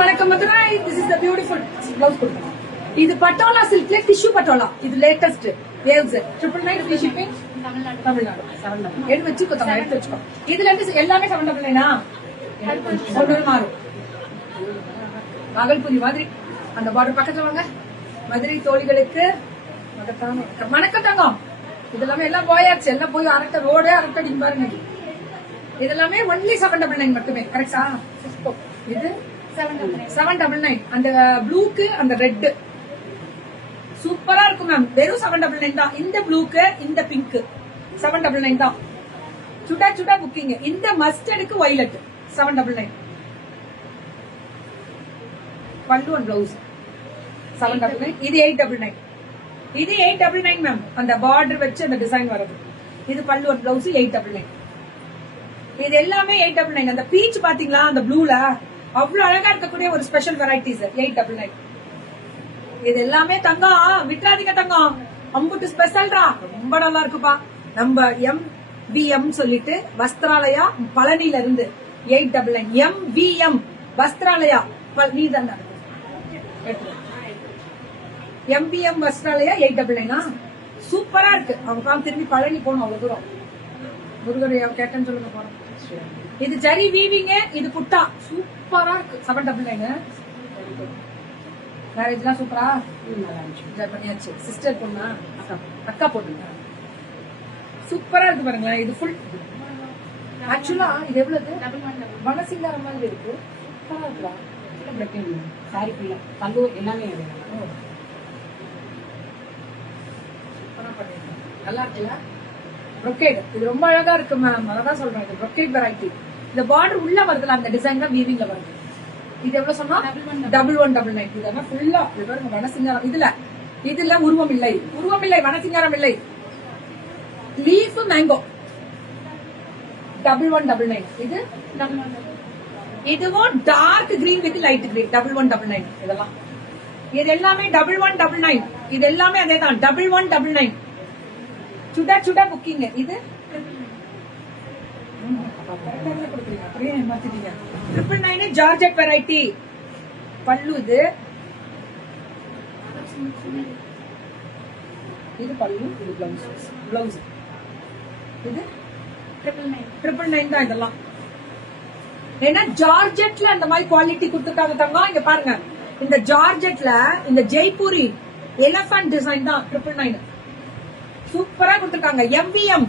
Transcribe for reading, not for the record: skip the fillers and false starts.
வணக்கம் Madurai. This is the beautiful blouse கொடுக்கணும். இது பட்டோலா சில்க்ல டிஷ்யூ பட்டோலா. இது latest waves 999 free shipping Tamil Nadu 7 எடுத்து வச்சுக்கோ தங்க எடுத்து வச்சுக்கோ. இதுல இருந்து எல்லாமே 799 ஒன்று மாறும். நாகல்புரி மாதிரி அந்த பார்டர் பக்கத்துல வாங்க. மதுரை தோழிகளுக்கு வணக்கம் தங்கம். இதெல்லாமே எல்லாம் போயாச்சு. எல்லாம் போய் அரட்ட ரோடே அரட்டடி பாருங்க. இதெல்லாமே ஒன்லி 799 மட்டுமே. கரெக்டா? இது 799. அந்த ப்ளூக்கு அந்த ரெட் சூப்பரா இருக்கும் மேம். வெறும் 799 தான். இந்த ப்ளூக்கு இந்த பிங்க் 799 தான். சுடா சுடா புக்கிங். இந்த மஸ்டர்டுக்கு வயலட் 799. பல்லு அண்ட் பிளவுஸ் 799. இது 899. இது 899 மேம். அந்த பார்டர் வச்சு அந்த டிசைன் வருது. இது பல்லு அண்ட் பிளவுஸ் 899. இது எல்லாமே 899. அந்த பீச் பாத்தீங்களா அந்த ப்ளூல அவ்வளவு அழகா இருக்கக்கூடிய ஒரு ஸ்பெஷல் வெரைட்டிஸ் 899. இது எல்லாமே தங்கம் விட்டுறாதீங்க தங்கம். அம்புட்டு ஸ்பெஷல்ரா. ரொம்ப நல்லா இருக்குப்பா. நம்ம MVM சொல்லிட்டு வஸ்திராலயா பழனில இருந்து 899. MVM வஸ்திராலயா நீ தானே MVM வஸ்திராலயா 899. சூப்பரா இருக்கு. அவங்க திரும்பி பழனி போகணும் அவ்வளவு தூரம். முருகர் கேட்டேன்னு சொல்லுங்க போறோம். இது ஜரி வீவிங்க. இது புட்டா சூப்பரா இருக்கு 799. மேரேஜ்லாம் சூப்பரா என்ஜாய் பண்ணியாச்சு. சிஸ்டர் பொண்ணா அக்கா பொண்ணு சூப்பரா இருக்கு பாருங்களேன். இது ஃபுல் ஆக்சுவலா இது எவ்வளவு மனசிங்கார மாதிரி இருக்கு. சூப்பரா இருக்குடா. சாரி ஃபுல்லா தங்கு எல்லாமே சூப்பரா பண்ணிருக்கேன். நல்லா இருக்குல்ல? brocade. இது ரொம்ப அழகா இருக்கு மேம். அதான் சொல்றேன். இது brocade வெரைட்டி. இந்த பார்டர் உள்ள வருதுல அந்த டிசைன் தான் வீவிங்ல வருது. இது எவ்வளவு சொன்னா 1199. இதெல்லாம் ஃபுல்லா வனசிங்காரம். இதுல உருவம் இல்லை வனசிங்காரம் இல்லை. Leaf mango 1199. இது இதுவும் dark green with light green 1199. இதெல்லாம் இது எல்லாமே 1199. இது எல்லாமே அதேதான் 1199. சுடா சுடா புக்கிங். இது 999 ஜார்ஜெட் வெரைட்டி. பல்லு இது பல்லு. இது பிளவுஸ் இது 999 தான். இதெல்லாம் ஏன்னா ஜார்ஜெட்ல அந்த மாதிரி குவாலிட்டி கொடுத்துருக்காங்க தங்கம். இங்க பாருங்க. இந்த ஜார்ஜெட்ல இந்த ஜெய்ப்பூரி எலிபென்ட் டிசைன் தான் 999. சூப்பரா கொடுத்துருக்காங்க. MVM